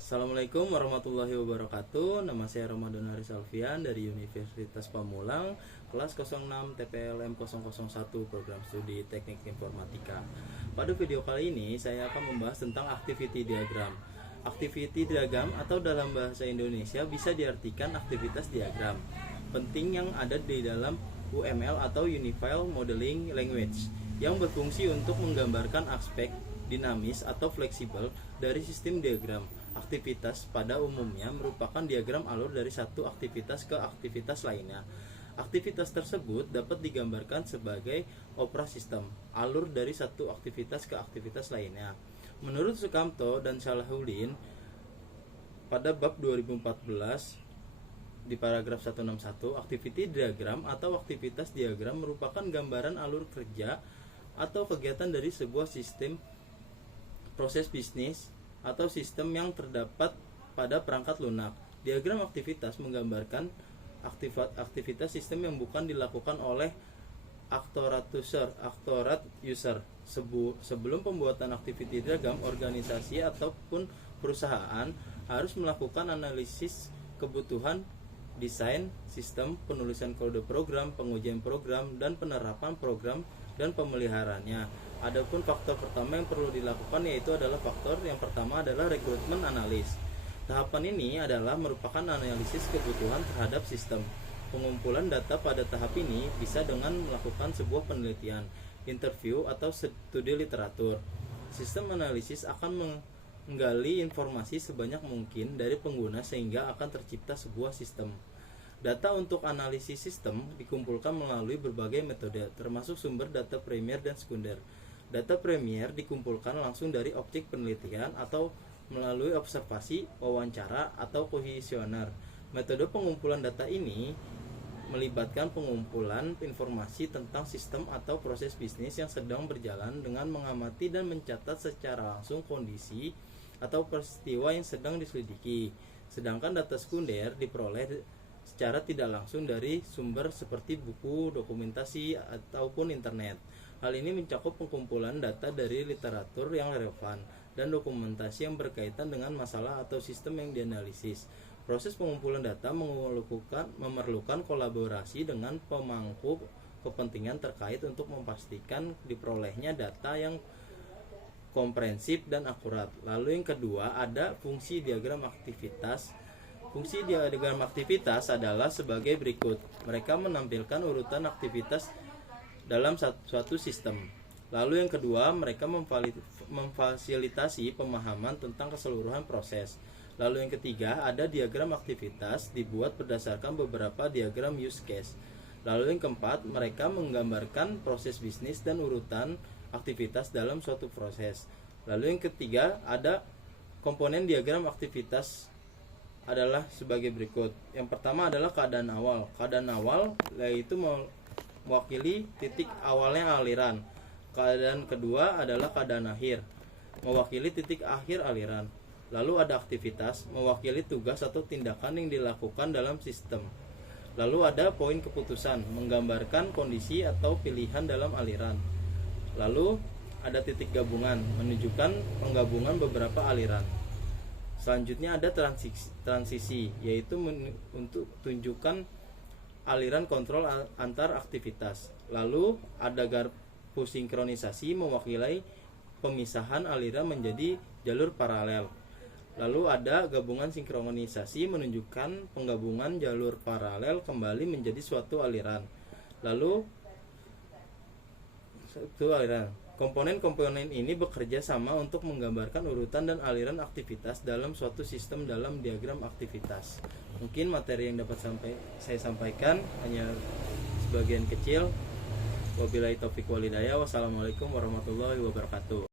Assalamualaikum warahmatullahi wabarakatuh. Nama saya Ramadan Haris Alfian dari Universitas Pamulang, kelas 06 TPLM 001 Program Studi Teknik Informatika. Pada video kali ini saya akan membahas tentang activity diagram. Activity diagram atau dalam bahasa Indonesia bisa diartikan aktivitas diagram penting yang ada di dalam UML atau Unified Modeling Language yang berfungsi untuk menggambarkan aspek dinamis atau fleksibel dari sistem diagram. Aktivitas pada umumnya merupakan diagram alur dari satu aktivitas ke aktivitas lainnya. Aktivitas tersebut dapat digambarkan sebagai opera sistem, alur dari satu aktivitas ke aktivitas lainnya. Menurut Sukamto dan Salahuddin pada bab 2014 di paragraf 161, activity diagram atau aktivitas diagram merupakan gambaran alur kerja atau kegiatan dari sebuah sistem proses bisnis atau sistem yang terdapat pada perangkat lunak. Diagram aktivitas menggambarkan aktivitas sistem yang bukan dilakukan oleh aktorat user. Sebelum pembuatan activity diagram, organisasi ataupun perusahaan harus melakukan analisis kebutuhan, desain sistem, penulisan kode program, pengujian program, dan penerapan program dan pemeliharaannya. Adapun faktor pertama yang perlu dilakukan yaitu adalah faktor yang pertama adalah rekrutmen analis. Tahapan ini adalah merupakan analisis kebutuhan terhadap sistem. Pengumpulan data pada tahap ini bisa dengan melakukan sebuah penelitian, interview, atau studi literatur. Sistem analisis akan menggali informasi sebanyak mungkin dari pengguna sehingga akan tercipta sebuah sistem. Data untuk analisis sistem dikumpulkan melalui berbagai metode, termasuk sumber data primer dan sekunder. Data primer dikumpulkan langsung dari objek penelitian atau melalui observasi, wawancara, atau kuesioner. Metode pengumpulan data ini melibatkan pengumpulan informasi tentang sistem atau proses bisnis yang sedang berjalan dengan mengamati dan mencatat secara langsung kondisi atau peristiwa yang sedang diselidiki. Sedangkan data sekunder diperoleh secara tidak langsung dari sumber seperti buku, dokumentasi, ataupun internet. Hal ini mencakup pengumpulan data dari literatur yang relevan dan dokumentasi yang berkaitan dengan masalah atau sistem yang dianalisis. Proses pengumpulan data memerlukan kolaborasi dengan pemangku kepentingan terkait untuk memastikan diperolehnya data yang komprehensif dan akurat. Lalu yang kedua ada fungsi diagram aktivitas. Fungsi diagram aktivitas adalah sebagai berikut. Mereka menampilkan urutan aktivitas dalam suatu sistem. Lalu yang kedua, mereka memfasilitasi pemahaman tentang keseluruhan proses. Lalu yang ketiga, ada diagram aktivitas dibuat berdasarkan beberapa diagram use case. Lalu yang keempat, mereka menggambarkan proses bisnis dan urutan aktivitas dalam suatu proses. Lalu yang ketiga, ada komponen diagram aktivitas adalah sebagai berikut. Yang pertama adalah keadaan awal. Keadaan awal yaitu mewakili titik awalnya aliran. Keadaan kedua adalah keadaan akhir, mewakili titik akhir aliran. Lalu ada aktivitas, mewakili tugas atau tindakan yang dilakukan dalam sistem. Lalu ada poin keputusan, menggambarkan kondisi atau pilihan dalam aliran. Lalu ada titik gabungan, menunjukkan penggabungan beberapa aliran. Selanjutnya ada transisi, yaitu untuk tunjukkan aliran kontrol antar aktivitas. Lalu ada garpu sinkronisasi, mewakili pemisahan aliran menjadi jalur paralel. Lalu ada gabungan sinkronisasi, menunjukkan penggabungan jalur paralel kembali menjadi suatu aliran. Lalu satu aliran. Komponen-komponen ini bekerja sama untuk menggambarkan urutan dan aliran aktivitas dalam suatu sistem dalam diagram aktivitas. Mungkin materi yang dapat saya sampaikan hanya sebagian kecil. Wabillahi taufiq wal hidayah. Wassalamualaikum warahmatullahi wabarakatuh.